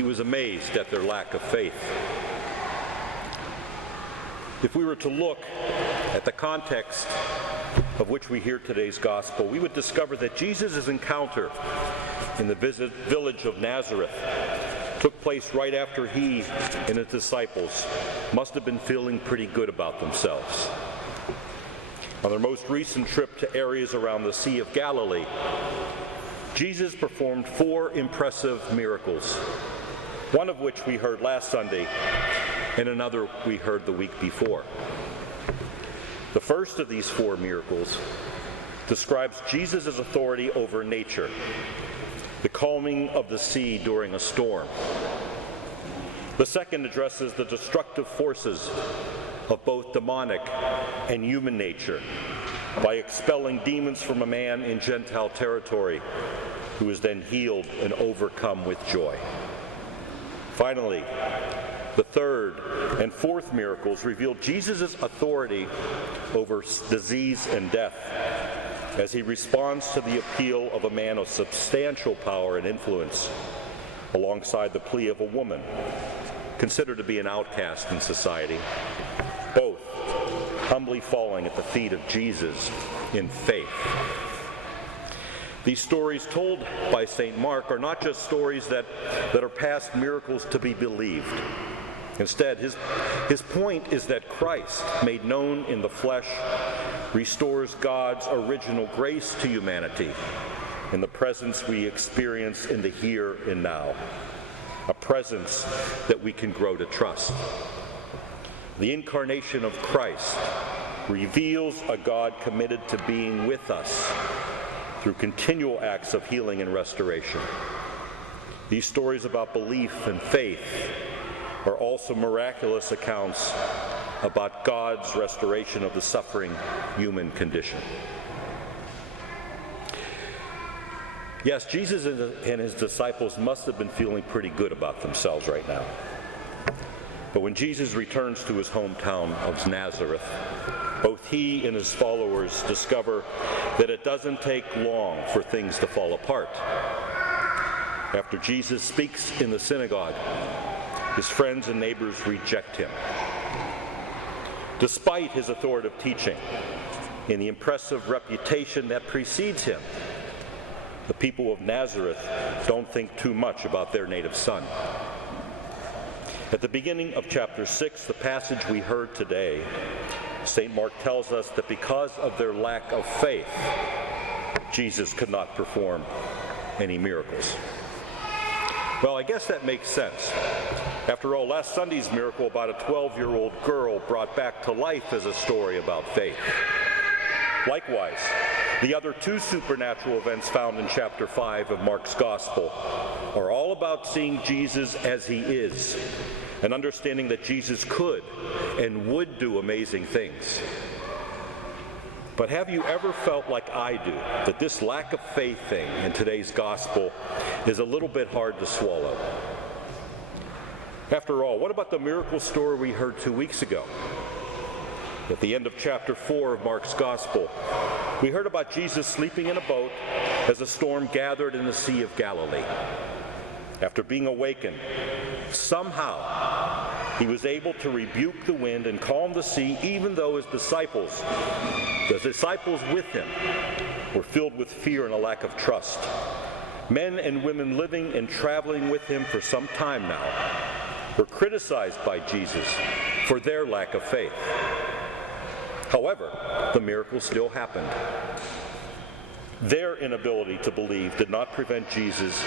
He was amazed at their lack of faith. If we were to look at the context of which we hear today's gospel, we would discover that Jesus' encounter in the village of Nazareth took place right after he and his disciples must have been feeling pretty good about themselves. On their most recent trip to areas around the Sea of Galilee, Jesus performed 4 impressive miracles, one of which we heard last Sunday and another we heard the week before. The first of these 4 miracles describes Jesus' authority over nature, the calming of the sea during a storm. The second addresses the destructive forces of both demonic and human nature by expelling demons from a man in Gentile territory who is then healed and overcome with joy. Finally, the third and fourth miracles reveal Jesus' authority over disease and death as he responds to the appeal of a man of substantial power and influence alongside the plea of a woman considered to be an outcast in society, both humbly falling at the feet of Jesus in faith. These stories told by St. Mark are not just stories that are past miracles to be believed. Instead, his point is that Christ, made known in the flesh, restores God's original grace to humanity in the presence we experience in the here and now, a presence that we can grow to trust. The incarnation of Christ reveals a God committed to being with us through continual acts of healing and restoration. These stories about belief and faith are also miraculous accounts about God's restoration of the suffering human condition. Yes, Jesus and his disciples must have been feeling pretty good about themselves right now. But when Jesus returns to his hometown of Nazareth, both he and his followers discover that it doesn't take long for things to fall apart. After Jesus speaks in the synagogue, his friends and neighbors reject him. Despite his authoritative teaching and the impressive reputation that precedes him, the people of Nazareth don't think too much about their native son. At the beginning of chapter 6, the passage we heard today, St. Mark tells us that because of their lack of faith, Jesus could not perform any miracles. Well, I guess that makes sense. After all, last Sunday's miracle about a 12-year-old girl brought back to life is a story about faith. Likewise, the other 2 supernatural events found in chapter 5 of Mark's Gospel are all about seeing Jesus as he is and understanding that Jesus could and would do amazing things. But have you ever felt like I do, that this lack of faith thing in today's gospel is a little bit hard to swallow? After all, what about the miracle story we heard 2 weeks ago? At the end of chapter 4 of Mark's Gospel, we heard about Jesus sleeping in a boat as a storm gathered in the Sea of Galilee. After being awakened, somehow he was able to rebuke the wind and calm the sea, even though the disciples with him, were filled with fear and a lack of trust. Men and women living and traveling with him for some time now were criticized by Jesus for their lack of faith. However, the miracle still happened. Their inability to believe did not prevent Jesus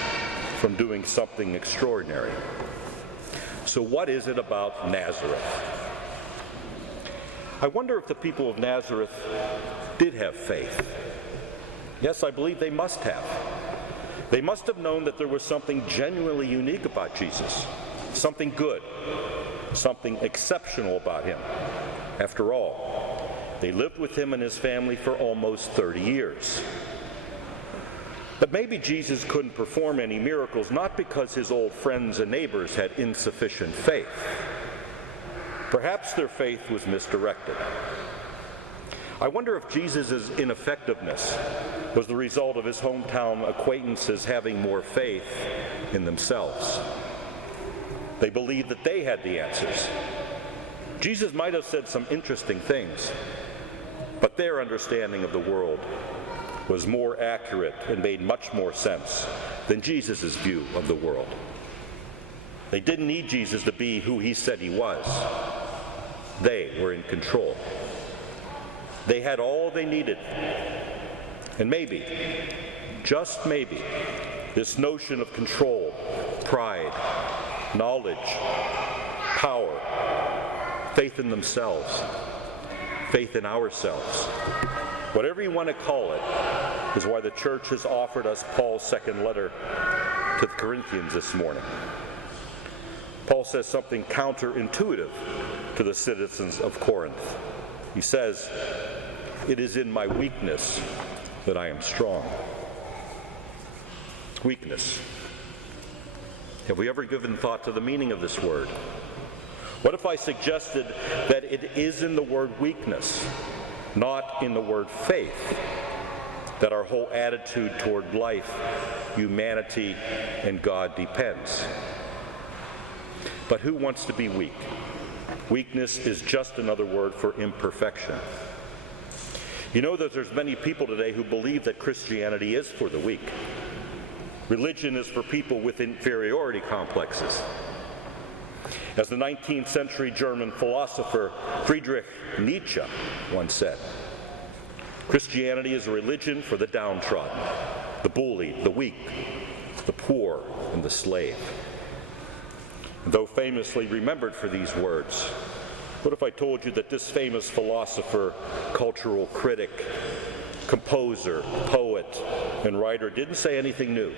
from doing something extraordinary. So what is it about Nazareth? I wonder if the people of Nazareth did have faith. Yes, I believe they must have. They must have known that there was something genuinely unique about Jesus, something good, something exceptional about him. After all, they lived with him and his family for almost 30 years. But maybe Jesus couldn't perform any miracles, not because his old friends and neighbors had insufficient faith. Perhaps their faith was misdirected. I wonder if Jesus' ineffectiveness was the result of his hometown acquaintances having more faith in themselves. They believed that they had the answers. Jesus might have said some interesting things, but their understanding of the world was more accurate and made much more sense than Jesus' view of the world. They didn't need Jesus to be who he said he was. They were in control. They had all they needed. And maybe, just maybe, this notion of control, pride, knowledge, power, faith in themselves, faith in ourselves, whatever you want to call it, is why the church has offered us Paul's second letter to the Corinthians this morning. Paul says something counterintuitive to the citizens of Corinth. He says, "It is in my weakness that I am strong." Weakness. Have we ever given thought to the meaning of this word? What if I suggested that it is in the word weakness, not in the word faith, that our whole attitude toward life, humanity, and God depends? But who wants to be weak? Weakness is just another word for imperfection. You know that there's many people today who believe that Christianity is for the weak. Religion is for people with inferiority complexes. As the 19th century German philosopher Friedrich Nietzsche once said, Christianity is a religion for the downtrodden, the bullied, the weak, the poor, and the slave. Though famously remembered for these words, what if I told you that this famous philosopher, cultural critic, composer, poet, and writer didn't say anything new?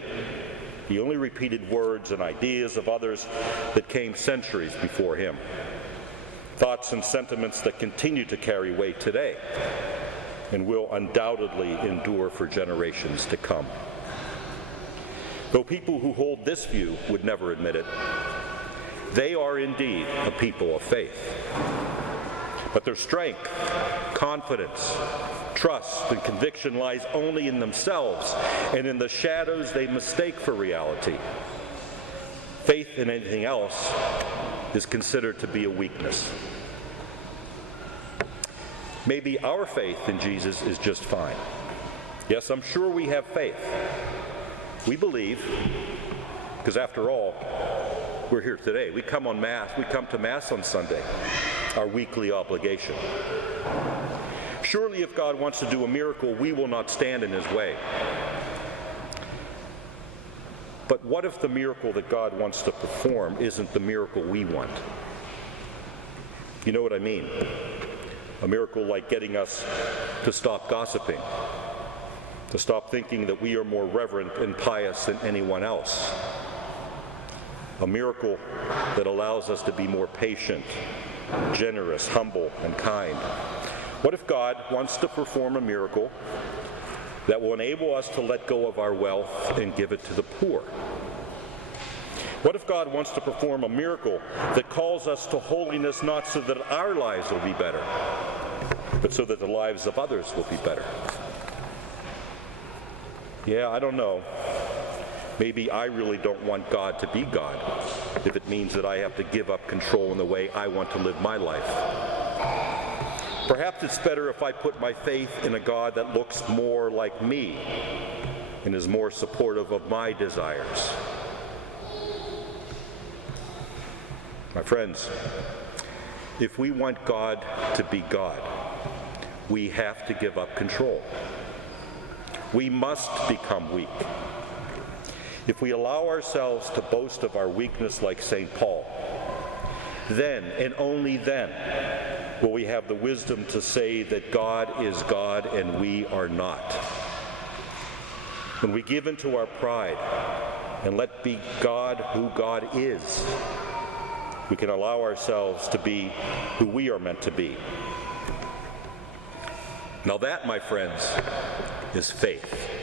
He only repeated words and ideas of others that came centuries before him. Thoughts and sentiments that continue to carry weight today and will undoubtedly endure for generations to come. Though people who hold this view would never admit it, they are indeed a people of faith. But their strength, confidence, trust, and conviction lies only in themselves and in the shadows they mistake for reality. Faith in anything else is considered to be a weakness. Maybe our faith in Jesus is just fine. Yes, I'm sure we have faith. We believe, because after all, we're here today. We come to Mass on Sunday, our weekly obligation. Surely if God wants to do a miracle, we will not stand in his way. But what if the miracle that God wants to perform isn't the miracle we want? You know what I mean? A miracle like getting us to stop gossiping, to stop thinking that we are more reverent and pious than anyone else. A miracle that allows us to be more patient, generous, humble, and kind. What if God wants to perform a miracle that will enable us to let go of our wealth and give it to the poor? What if God wants to perform a miracle that calls us to holiness not so that our lives will be better, but so that the lives of others will be better? Yeah, I don't know. Maybe I really don't want God to be God if it means that I have to give up control in the way I want to live my life. Perhaps it's better if I put my faith in a God that looks more like me and is more supportive of my desires. My friends, if we want God to be God, we have to give up control. We must become weak. If we allow ourselves to boast of our weakness like St. Paul, then and only then will we have the wisdom to say that God is God and we are not. When we give into our pride and let be God who God is, we can allow ourselves to be who we are meant to be. Now that, my friends, is faith.